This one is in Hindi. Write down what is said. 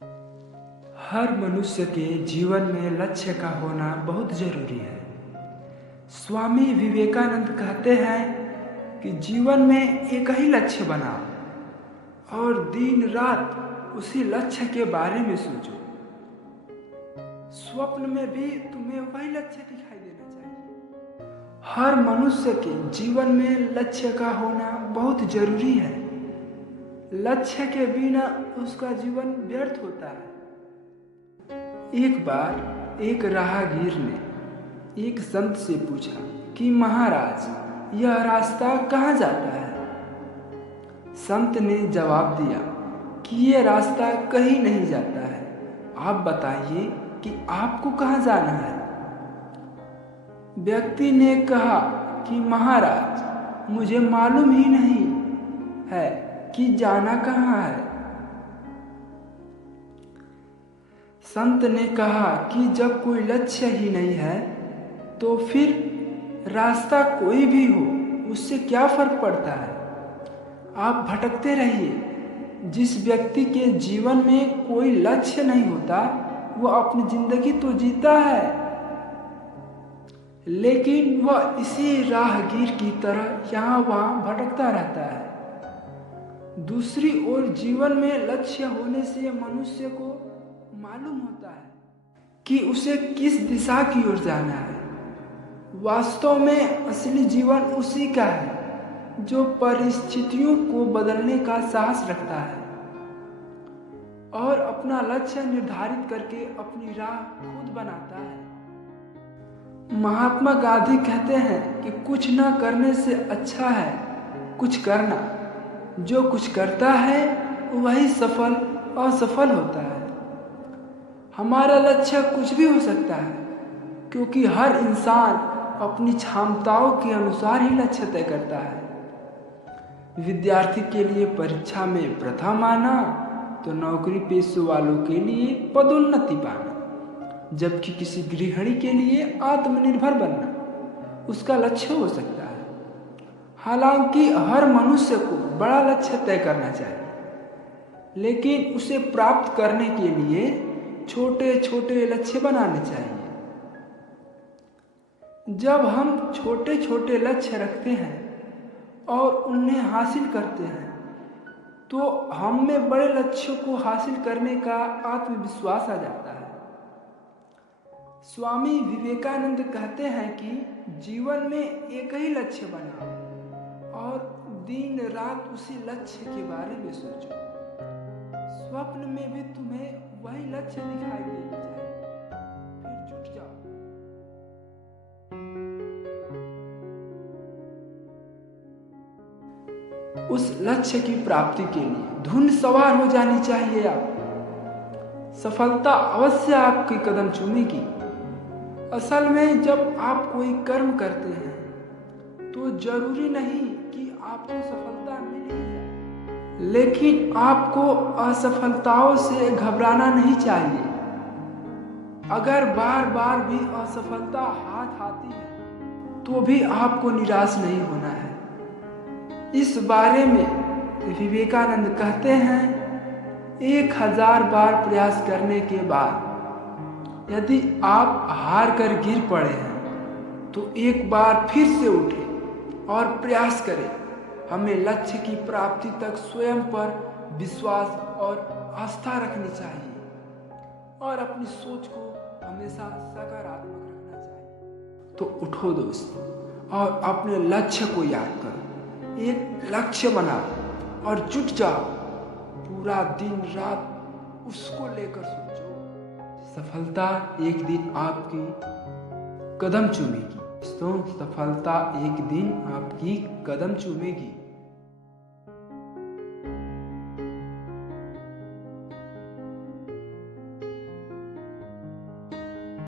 हर मनुष्य के जीवन में लक्ष्य का होना बहुत जरूरी है। स्वामी विवेकानंद कहते हैं कि जीवन में एक ही लक्ष्य बनाओ और दिन रात उसी लक्ष्य के बारे में सोचो। स्वप्न में भी तुम्हें वही लक्ष्य दिखाई देना चाहिए। हर मनुष्य के जीवन में लक्ष्य का होना बहुत जरूरी है। लक्ष्य के बिना उसका जीवन व्यर्थ होता है। एक बार एक राहगीर ने एक संत से पूछा कि महाराज, यह रास्ता कहाँ जाता है? संत ने जवाब दिया कि यह रास्ता कहीं नहीं जाता है। आप बताइए कि आपको कहाँ जाना है? व्यक्ति ने कहा कि महाराज, मुझे मालूम ही नहीं है कि जाना कहाँ है। संत ने कहा कि जब कोई लक्ष्य ही नहीं है तो फिर रास्ता कोई भी हो उससे क्या फर्क पड़ता है। आप भटकते रहिए। जिस व्यक्ति के जीवन में कोई लक्ष्य नहीं होता वह अपनी जिंदगी तो जीता है, लेकिन वह इसी राहगीर की तरह यहाँ वहाँ भटकता रहता है। दूसरी ओर जीवन में लक्ष्य होने से मनुष्य को मालूम होता है कि उसे किस दिशा की ओर जाना है। वास्तव में असली जीवन उसी का है जो परिस्थितियों को बदलने का साहस रखता है और अपना लक्ष्य निर्धारित करके अपनी राह खुद बनाता है। महात्मा गांधी कहते हैं कि कुछ न करने से अच्छा है कुछ करना। जो कुछ करता है वही सफल और असफल होता है। हमारा लक्ष्य कुछ भी हो सकता है, क्योंकि हर इंसान अपनी क्षमताओं के अनुसार ही लक्ष्य तय करता है। विद्यार्थी के लिए परीक्षा में प्रथम आना तो नौकरी पेशे वालों के लिए पदोन्नति पाना, जबकि किसी गृहिणी के लिए आत्मनिर्भर बनना उसका लक्ष्य हो सकता है। हालांकि हर मनुष्य को बड़ा लक्ष्य तय करना चाहिए, लेकिन उसे प्राप्त करने के लिए छोटे छोटे लक्ष्य बनाने चाहिए। जब हम छोटे छोटे लक्ष्य रखते हैं और उन्हें हासिल करते हैं तो हम में बड़े लक्ष्यों को हासिल करने का आत्मविश्वास आ जाता है। स्वामी विवेकानंद कहते हैं कि जीवन में एक ही लक्ष्य बनाओ और दिन रात उसी लक्ष्य के बारे में सोचो। स्वप्न में भी तुम्हें वही लक्ष्य दिखाई देना चाहिए, फिर जुट जाओ। उस लक्ष्य की प्राप्ति के लिए धुन सवार हो जानी चाहिए। आप सफलता अवश्य आपके कदम चूमेगी। असल में जब आप कोई कर्म करते हैं तो जरूरी नहीं कि आपको सफलता मिल ही जाए, लेकिन आपको असफलताओं से घबराना नहीं चाहिए। अगर बार बार भी असफलता हाथ आती है तो भी आपको निराश नहीं होना है। इस बारे में विवेकानंद कहते हैं 1000 बार प्रयास करने के बाद यदि आप हार कर गिर पड़े हैं तो एक बार फिर से उठें और प्रयास करें। हमें लक्ष्य की प्राप्ति तक स्वयं पर विश्वास और आस्था रखनी चाहिए और अपनी सोच को हमेशा सकारात्मक रखना चाहिए। तो उठो दोस्त और अपने लक्ष्य को याद करो। एक लक्ष्य बनाओ और जुट जाओ। पूरा दिन रात उसको लेकर सोचो। सफलता एक दिन आपकी कदम चूमेगी। दोस्तों, सफलता एक दिन आपकी कदम चूमेगी।